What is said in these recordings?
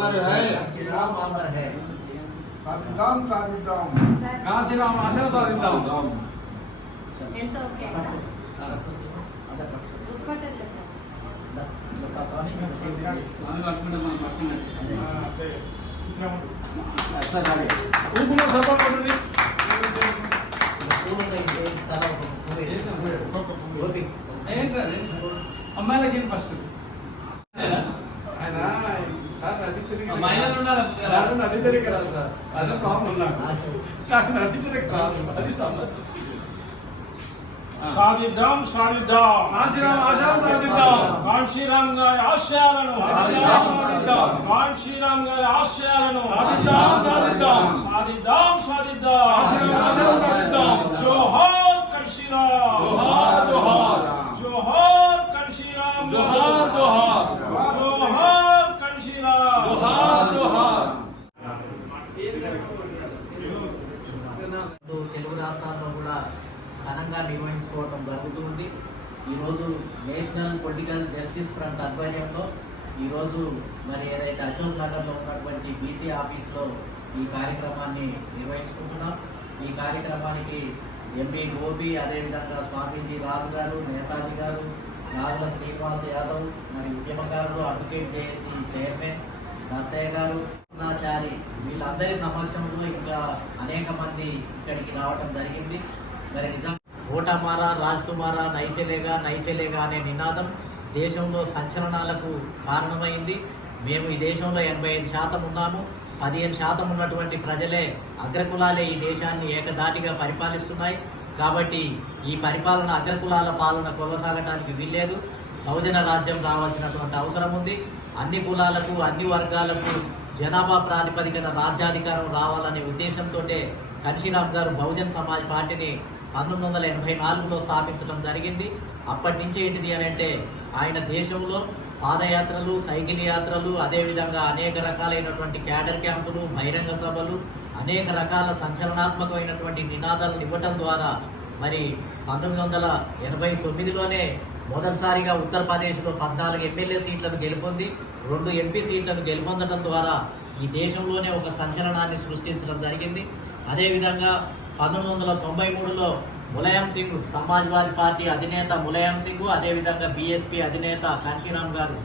अमर है, श्री राम अमर है। साधिद्दाम साधिद्दाम కాశీరామ ఆశలు సాధిద్దాం. ఎంత ఓకే గుర్తుపట్టారు స్వామి పట్టుకుంటే మనం పట్టుకున్నట్టు. ఊపులో సపోర్ట్ ఉంటుంది. ఏంటి సార్ అమ్మాయిలకి ఏంటి ఫస్ట్ ఆయన సార్ నటించడానికి కదా సార్ అదే ప్రాబ్లం ఉన్నాడు నాకు నటించడానికి రాదు అది సమస్య. సాధిద్దాం సాధిద్దాం కాశీరామ ఆశయాలు సాధిద్దాం. కాశీరామ్ గారి ఆశయాలను సాధిద్దాం. కాశీరామ్ గారి ఆశయాలను సాధిద్దాం సాధిద్దాం. సాధిద్దాం సాధిద్దాం కాశీరామ ఆశయాలు సాధిద్దాం. జోహార్ కాశీరామ్ జోహార్ జోహార్ జోహార్ కాశీరామ్ జోహార్ జోహార్ జోహార్ కాశీరామ్ జోహార్ జోహార్. తెలుగు రాష్ట్రాల్లో కూడా ఘనంగా నిర్వహించుకోవడం జరుగుతుంది. ఈరోజు నేషనల్ పొలిటికల్ జస్టిస్ ఫ్రంట్ ఆధ్వర్యంలో ఈరోజు మరి ఏదైతే అశోక్ నగర్లో ఉన్నటువంటి బీసీ ఆఫీస్లో ఈ కార్యక్రమాన్ని నిర్వహించుకుంటున్నాం. ఈ కార్యక్రమానికి ఎంపీ గోపి, అదేవిధంగా స్వామీజీ రాజు గారు, నేతాజీ గారు, నాగుల శ్రీనివాస్ యాదవ్, మరి ఉద్యమకారులు, అడ్వకేట్ జేఏసీ చైర్మన్ నర్సయ్య గారు, పూర్ణాచారి, వీళ్ళందరి సమక్షంలో ఇంకా అనేక మంది ఇక్కడికి రావడం జరిగింది. మరి నిజం ఓటమారా రాజ్ కుమారా నైచెలేగా నైచెలేగా అనే నినాదం దేశంలో సంచలనాలకు కారణమైంది. మేము ఈ దేశంలో 85% ఉన్నాము. 15% ఉన్నటువంటి ప్రజలే, అగ్రకులాలే ఈ దేశాన్ని ఏకధాటిగా పరిపాలిస్తున్నాయి. కాబట్టి ఈ పరిపాలన అగ్రకులాల పాలన కొనసాగడానికి వీల్లేదు. బహుజన రాజ్యం రావాల్సినటువంటి అవసరం ఉంది. అన్ని కులాలకు, అన్ని వర్గాలకు జనాభా ప్రాతిపదికన రాజ్యాధికారం రావాలనే ఉద్దేశంతో కాశీరామ్ గారు బహుజన్ సమాజ్ పార్టీని 1984లో స్థాపించడం జరిగింది. అప్పటి నుంచి ఏంటిది అని అంటే ఆయన దేశంలో పాదయాత్రలు, సైకిల్ యాత్రలు, అదేవిధంగా అనేక రకాలైనటువంటి క్యాడర్ క్యాంపులు, బహిరంగ సభలు, అనేక రకాల సంచలనాత్మకమైనటువంటి నినాదాలను ఇవ్వటం ద్వారా మరి 1989లోనే మొదటిసారిగా ఉత్తరప్రదేశ్లో 14 ఎమ్మెల్యే సీట్లను గెలుపొంది 2 ఎంపీ సీట్లను గెలుపొందడం ద్వారా ఈ దేశంలోనే ఒక సంచలనాన్ని సృష్టించడం జరిగింది. అదేవిధంగా 1993లో ములాయం సింగ్, సమాజ్వాదీ పార్టీ అధినేత ములాయం సింగ్, అదేవిధంగా బీఎస్పీ అధినేత కాశీరామ్ గారు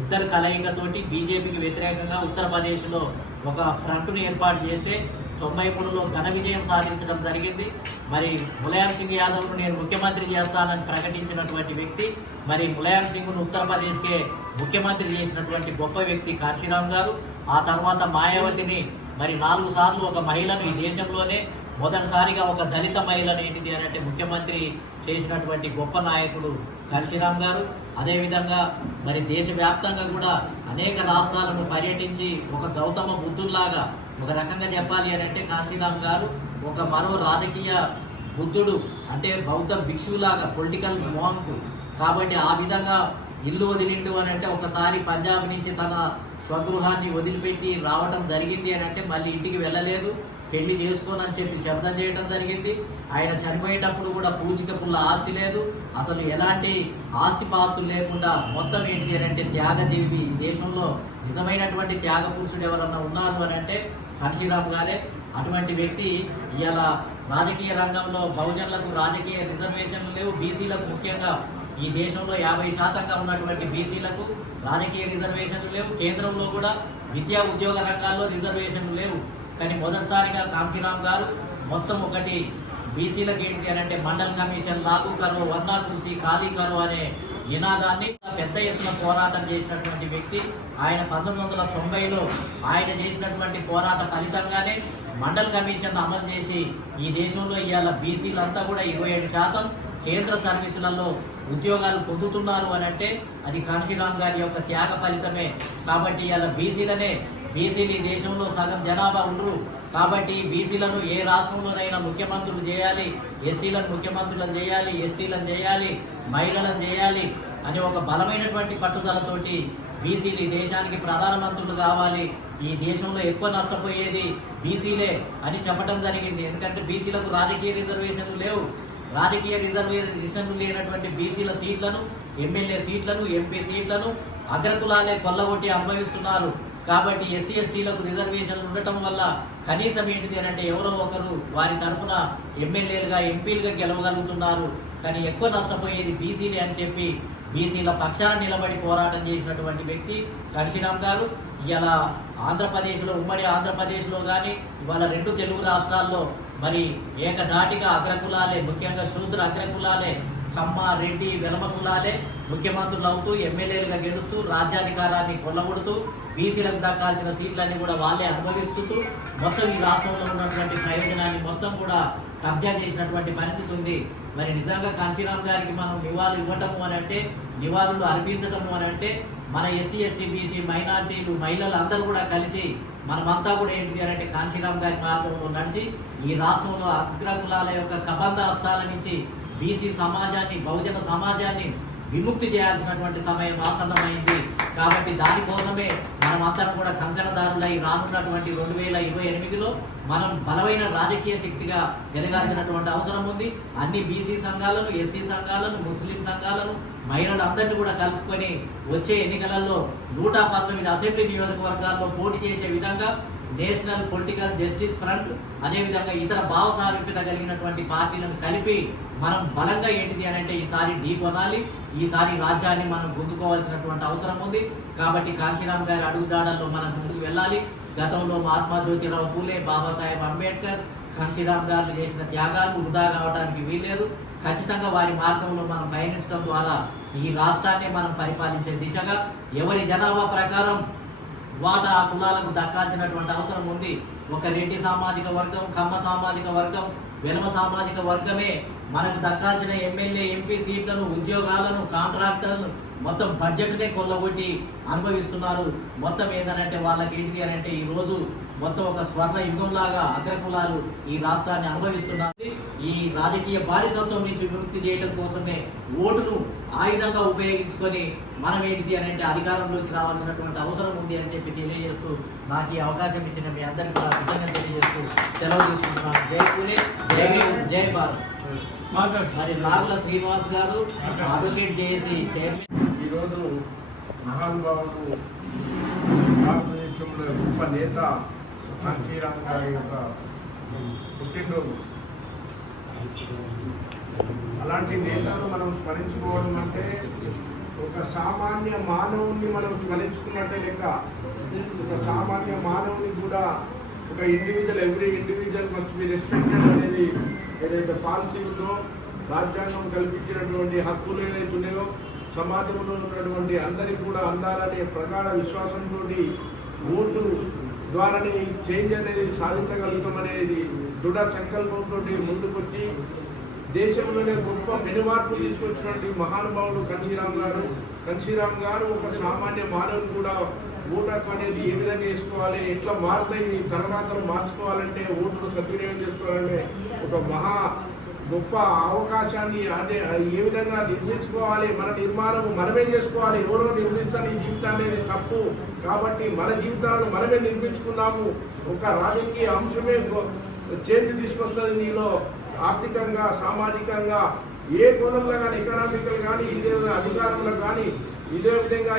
ఇద్దరు కలయికతోటి బీజేపీకి వ్యతిరేకంగా ఉత్తరప్రదేశ్లో ఒక ఫ్రంట్ను ఏర్పాటు చేస్తే 93లో ఘన విజయం సాధించడం జరిగింది. మరి ములాయం సింగ్ యాదవ్ను నేను ముఖ్యమంత్రి చేస్తానని ప్రకటించినటువంటి వ్యక్తి, మరి ములాయం సింగ్ను ఉత్తరప్రదేశ్కే ముఖ్యమంత్రి చేసినటువంటి గొప్ప వ్యక్తి కాశీరామ్ గారు. ఆ తర్వాత మాయావతిని మరి 4 సార్లు ఒక మహిళను ఈ దేశంలోనే మొదటిసారిగా ఒక దళిత మహిళను ఏంటిది అని అంటే ముఖ్యమంత్రి చేసినటువంటి గొప్ప నాయకుడు కాశీరామ్ గారు. అదేవిధంగా మరి దేశవ్యాప్తంగా కూడా అనేక రాష్ట్రాలను పర్యటించి ఒక గౌతమ బుద్ధుల్లాగా, ఒక రకంగా చెప్పాలి అని అంటే కాశీరామ్ గారు ఒక మరో రాజకీయ బుద్ధుడు, అంటే బౌద్ధ భిక్షువులాగా, పొలిటికల్ మాంక్. కాబట్టి ఆ విధంగా ఇల్లు వదిలిండు అని అంటే ఒకసారి పంజాబ్ నుంచి తన స్వగృహాన్ని వదిలిపెట్టి రావటం జరిగింది అని అంటే మళ్ళీ ఇంటికి వెళ్ళలేదు. పెళ్లి చేసుకోనని చెప్పి శబ్దం చేయడం జరిగింది. ఆయన చనిపోయేటప్పుడు కూడా పూచిక పుల్ల ఆస్తి లేదు, అసలు ఎలాంటి ఆస్తి పాస్తులు లేకుండా మొత్తం ఏంటి అని అంటే త్యాగజీవి. ఈ దేశంలో నిజమైనటువంటి త్యాగ పురుషుడు ఎవరన్నా ఉన్నారు అని అంటే కాశీరామ్ గారే. అటువంటి వ్యక్తి ఇవాళ రాజకీయ రంగంలో బహుజనులకు రాజకీయ రిజర్వేషన్లు లేవు. బీసీలకు ముఖ్యంగా ఈ దేశంలో 50% ఉన్నటువంటి బీసీలకు రాజకీయ రిజర్వేషన్లు లేవు. కేంద్రంలో కూడా విద్యా ఉద్యోగ రంగాల్లో రిజర్వేషన్లు లేవు. కానీ మొదటిసారిగా కాశీరామ్ గారు మొత్తం ఒకటి బీసీలకు ఏంటి అని అంటే మండల్ కమిషన్ లాగు కరో, వర్ణా కుర్సీ ఖాళీ కరో అనే నినాదాన్ని పెద్ద ఎత్తున పోరాటం చేసినటువంటి వ్యక్తి ఆయన. 1990లో ఆయన చేసినటువంటి పోరాట ఫలితంగానే మండల్ కమిషన్ అమలు చేసి ఈ దేశంలో ఇవాళ బీసీలంతా కూడా 27% కేంద్ర సర్వీసులలో ఉద్యోగాలు పొందుతున్నారు అని అంటే అది కాశీరామ్ గారి యొక్క త్యాగ ఫలితమే. కాబట్టి ఇవాళ బీసీలు ఈ దేశంలో సగం జనాభా ఉండరు. కాబట్టి బీసీలను ఏ రాష్ట్రంలోనైనా ముఖ్యమంత్రులు చేయాలి, ఎస్సీలను ముఖ్యమంత్రులను చేయాలి, ఎస్టీలను చేయాలి, మహిళలను చేయాలి అనే ఒక బలమైనటువంటి పట్టుదలతోటి బీసీలు ఈ దేశానికి ప్రధానమంత్రులు కావాలి, ఈ దేశంలో ఎక్కువ నష్టపోయేది బీసీలే అని చెప్పడం జరిగింది. ఎందుకంటే బీసీలకు రాజకీయ రిజర్వేషన్లు లేవు. రాజకీయ రిజర్వేషన్లు లేనటువంటి బీసీల సీట్లను, ఎమ్మెల్యే సీట్లను, ఎంపీ సీట్లను అగ్రకులాలే కొల్లగొట్టి అనుభవిస్తున్నారు. కాబట్టి ఎస్సీ ఎస్టీలకు రిజర్వేషన్లు ఉండటం వల్ల కనీసం ఏంటిది అని అంటే ఎవరో ఒకరు వారి తరఫున ఎమ్మెల్యేలుగా ఎంపీలుగా గెలవగలుగుతున్నారు. కానీ ఎక్కువ నష్టపోయేది బీసీలే అని చెప్పి బీసీల పక్షాన నిలబడి పోరాటం చేసినటువంటి వ్యక్తి కన్షీరామ్ గారు. ఇలా ఆంధ్రప్రదేశ్లో, ఉమ్మడి ఆంధ్రప్రదేశ్లో కానీ ఇవాళ 2 తెలుగు రాష్ట్రాల్లో మరి ఏకధాటిగా అగ్రకులాలే, ముఖ్యంగా శూద్ర అగ్రకులాలే, కమ్మ, రెడ్డి, వెలమ కులాలే ముఖ్యమంత్రులు అవుతూ ఎమ్మెల్యేలుగా గెలుస్తూ రాజ్యాధికారాన్ని కొల్లగొడుతూ బీసీలకు దక్కాల్సిన సీట్లన్నీ కూడా వాళ్ళే అనుభవిస్తూ మొత్తం ఈ రాష్ట్రంలో ఉన్నటువంటి ప్రయోజనాన్ని మొత్తం కూడా కబ్జా చేసినటువంటి పరిస్థితి ఉంది. మరి నిజంగా కన్షీరామ్ గారికి మనం నివాళులు ఇవ్వటము అని అంటే, నివాళులు అర్పించటము అని అంటే మన ఎస్సీ ఎస్టీ బీసీ మైనార్టీలు, మహిళలు అందరూ కూడా కలిసి మనమంతా కూడా ఏంటిది అని అంటే కన్షీరామ్ గారి మార్గంలో నడిచి ఈ రాష్ట్రంలో అగ్రకులాల యొక్క కబంధ హస్తాల నుంచి బీసీ సమాజాన్ని, బహుజన సమాజాన్ని విముక్తి చేయాల్సినటువంటి సమయం ఆసన్నమైంది. కాబట్టి దానికోసమే మనమంతా కూడా కంకణదారులై రానున్నటువంటి 2028లో మనం బలమైన రాజకీయ శక్తిగా ఎదగాల్సినటువంటి అవసరం ఉంది. అన్ని బీసీ సంఘాలను, ఎస్సీ సంఘాలను, ముస్లిం సంఘాలను, మహిళలందరినీ కూడా కలుపుకొని వచ్చే ఎన్నికలలో 119 అసెంబ్లీ నియోజకవర్గాల్లో పోటీ చేసే విధంగా నేషనల్ పొలిటికల్ జస్టిస్ ఫ్రంట్, అదేవిధంగా ఇతర భావసారూప్యత కలిగినటువంటి పార్టీలను కలిపి మనం బలంగా ఏంటిది అని అంటే ఈసారి ఢీకొనాలి. ఈసారి రాజ్యాన్ని మనం గుంజుకోవాల్సినటువంటి అవసరం ఉంది. కాబట్టి కన్షీరామ్ గారి అడుగుజాడల్లో మనం ముందుకు వెళ్ళాలి. గతంలో మహాత్మా జ్యోతిరావు పూలే, బాబాసాహెబ్ అంబేద్కర్, కన్షీరామ్ గారు చేసిన త్యాగాలు వృధా కావడానికి వీల్లేదు. ఖచ్చితంగా వారి మార్గంలో మనం పయనించడం ద్వారా ఈ రాష్ట్రాన్ని మనం పరిపాలించే దిశగా ఎవరి జనాభా ప్రకారం వాటా ఆ కులాలకు దక్కాల్సినటువంటి అవసరం ఉంది. ఒక రెడ్డి సామాజిక వర్గం, కమ్మ సామాజిక వర్గం, వెలమ సామాజిక వర్గమే మనకు దక్కాల్సిన ఎమ్మెల్యే, ఎంపీ సీట్లను, ఉద్యోగాలను, కాంట్రాక్టర్లను మొత్తం బడ్జెట్నే కొల్లగొట్టి అనుభవిస్తున్నారు. మొత్తం ఏంటంటే వాళ్ళకి ఏంటిది అని అంటే ఈరోజు మొత్తం ఒక స్వర్ణ యుగంలాగా అగ్రకులాలు ఈ రాష్ట్రాన్ని అనుభవిస్తున్నారు. ఈ రాజకీయ బానిసత్వం నుంచి విముక్తి చేయడం కోసమే ఓటును ఆయుధంగా ఉపయోగించుకొని మనం ఏంటిది అని అంటే అధికారంలోకి రావాల్సినటువంటి అవసరం ఉంది అని చెప్పి తెలియజేస్తూ నాకు ఈ అవకాశం ఇచ్చిన మీ అందరికీ కూడా కృతజ్ఞతలు తెలియజేస్తూ సెలవు తీసుకుంటున్నాను. జై పూలే, జై జై భారత్. మరి నాగుల శ్రీనివాస్ గారు, అడ్వకేట్ జేఏసీ చైర్మన్. ఈరోజు మహానుభావుడు, భారతదేశంలో గొప్ప నేత కన్షీరామ్ గారి యొక్క పుట్టినరోజు. అలాంటి నేతలు మనం స్మరించుకోవడం అంటే ఒక సామాన్య మానవుని మనం స్మరించుకున్నట్టే లెక్క. ఒక సామాన్య మానవుని కూడా ఒక individual, every individual must be respected అనేది ఏదైతే పాలసీ ఉందో, రాజ్యాంగం కల్పించినటువంటి హక్కులు ఏదైతే ఉన్నాయో, సమాజంలో ఉన్నటువంటి అందరికీ కూడా అందాలనే ప్రగాఢ విశ్వాసంతో ఓటు ద్వారానే చేంజ్ అనేది సాధించగలుగుతామనేది దృఢ సంకల్పంతో ముందుకొచ్చి దేశంలోనే గొప్ప పెనుమార్పు తీసుకొచ్చినటువంటి మహానుభావుడు కన్షీరామ్ గారు. కన్షీరామ్ గారు ఒక సామాన్య మానవుడు కూడా ఓటు హక్కు అనేది ఏ విధంగా వేసుకోవాలి, ఎట్లా మారుతాయి, తర్వాత మార్చుకోవాలంటే, ఓటును సద్వినియోగం చేసుకోవాలంటే ఒక మహా గొప్ప అవకాశాన్ని అదే ఏ విధంగా నిర్మించుకోవాలి, మన నిర్మాణం మనమే చేసుకోవాలి. ఎవరో నిర్మించాలి ఈ జీవితాన్ని అనేది తప్పు. కాబట్టి మన జీవితాలను మనమే నిర్మించుకున్నాము. ఒక రాజకీయ అంశమే చేంజ్ తీసుకొస్తుంది నీలో, ఆర్థికంగా, సామాజికంగా, ఏ కోణంలో కానీ, ఎకనామికల్ కానీ, ఇదే అధికారంలో కానీ, ఇదే విధంగా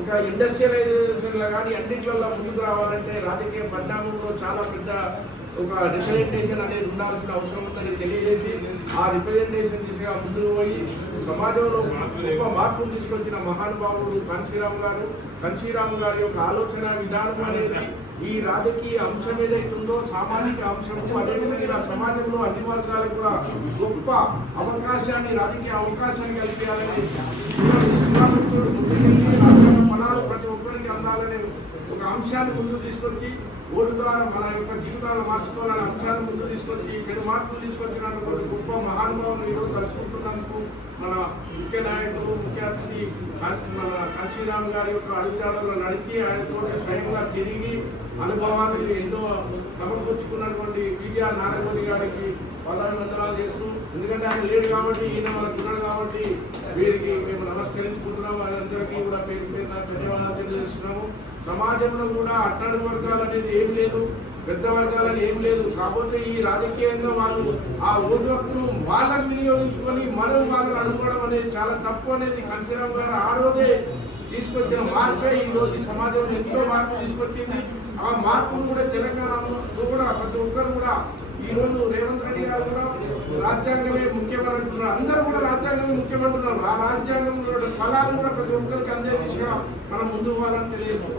ఒక ఇండస్ట్రియలైజేషన్లో కానీ అన్నింటిలో ముందుకు రావాలంటే రాజకీయ పరిణామంలో చాలా పెద్ద ఒక రిప్రజెంటేషన్ అనేది ఉండాల్సిన అవసరం ఉందని తెలియజేసి ఆ రిప్రజెంటేషన్ దిశగా ముందుకు పోయి సమాజంలో గొప్ప మార్పును తీసుకొచ్చిన మహానుభావుడు కన్షీరామ్ గారు. కన్షీరామ్ గారి యొక్క ఆలోచన విధానం అనేది ఈ రాజకీయ అంశం ఏదైతే ఉందో, సామాజిక అంశము, అదేవిధంగా సమాజంలో అన్ని వర్గాలకు కూడా గొప్ప అవకాశాన్ని, రాజకీయ అవకాశాన్ని కల్పించాలని ఫలాలు ప్రతి ఒక్కరికి అందాలనే ఒక అంశాన్ని ముందు తీసుకొచ్చి ఓటు ద్వారా మన యొక్క జీవితాలను మార్చుకోవాలనే అంశాన్ని ముందు తీసుకొచ్చి పెను మార్పులు తీసుకొచ్చినటువంటి గొప్ప మహానుభావులు ఈరోజు కలుసుకుంటున్నందుకు మన ముఖ్య నాయకులు, ముఖ్య అతిథి మన కన్షీరామ్ గారి యొక్క అడుగుజాడల్లో నడిచి ఆయనతో స్వయంగా తిరిగి అనుభవాన్ని ఎన్నో సమకూర్చుకున్నటువంటి పివిఆర్ నారాయణ గారికి వందనాలు చేస్తూ, ఎందుకంటే ఆయన లేడు కాబట్టి, ఈయన మనకు ఉన్నాడు కాబట్టి వీరికి మేము నమస్కరించుకుంటున్నాము. వారందరికీ కూడా పేరు పేరున ధన్యవాదాలు తెలియజేస్తున్నాము. సమాజంలో కూడా అట్టడుగు వర్గాలు అనేది ఏం లేదు, పెద్ద వర్గాలని ఏం లేదు. కాకపోతే ఈ రాజకీయంగా వాళ్ళు ఆ ఓటు హక్కును వాళ్ళకు వినియోగించుకొని మనం వాళ్ళని అడుగుకోవడం అనేది చాలా తప్పు అనేది కన్షీరామ్ గారు ఆ రోజే తీసుకొచ్చిన మార్పే ఈ రోజు ఈ సమాజంలో ఎంతో మార్పు తీసుకొచ్చింది. ఆ మార్పును కూడా తెలంగాణలో కూడా ప్రతి ఒక్కరు కూడా ఈ రోజు రేవంత్ రెడ్డి గారు కూడా రాజ్యాంగమే ముఖ్యమని అంటున్నారు. అందరూ కూడా రాజ్యాంగమే ముఖ్యమంటున్నారు. ఆ రాజ్యాంగంలో ఫలాలు కూడా ప్రతి ఒక్కరికి అందే దిశగా మనం ముందుకు పోవాలని తెలియదు.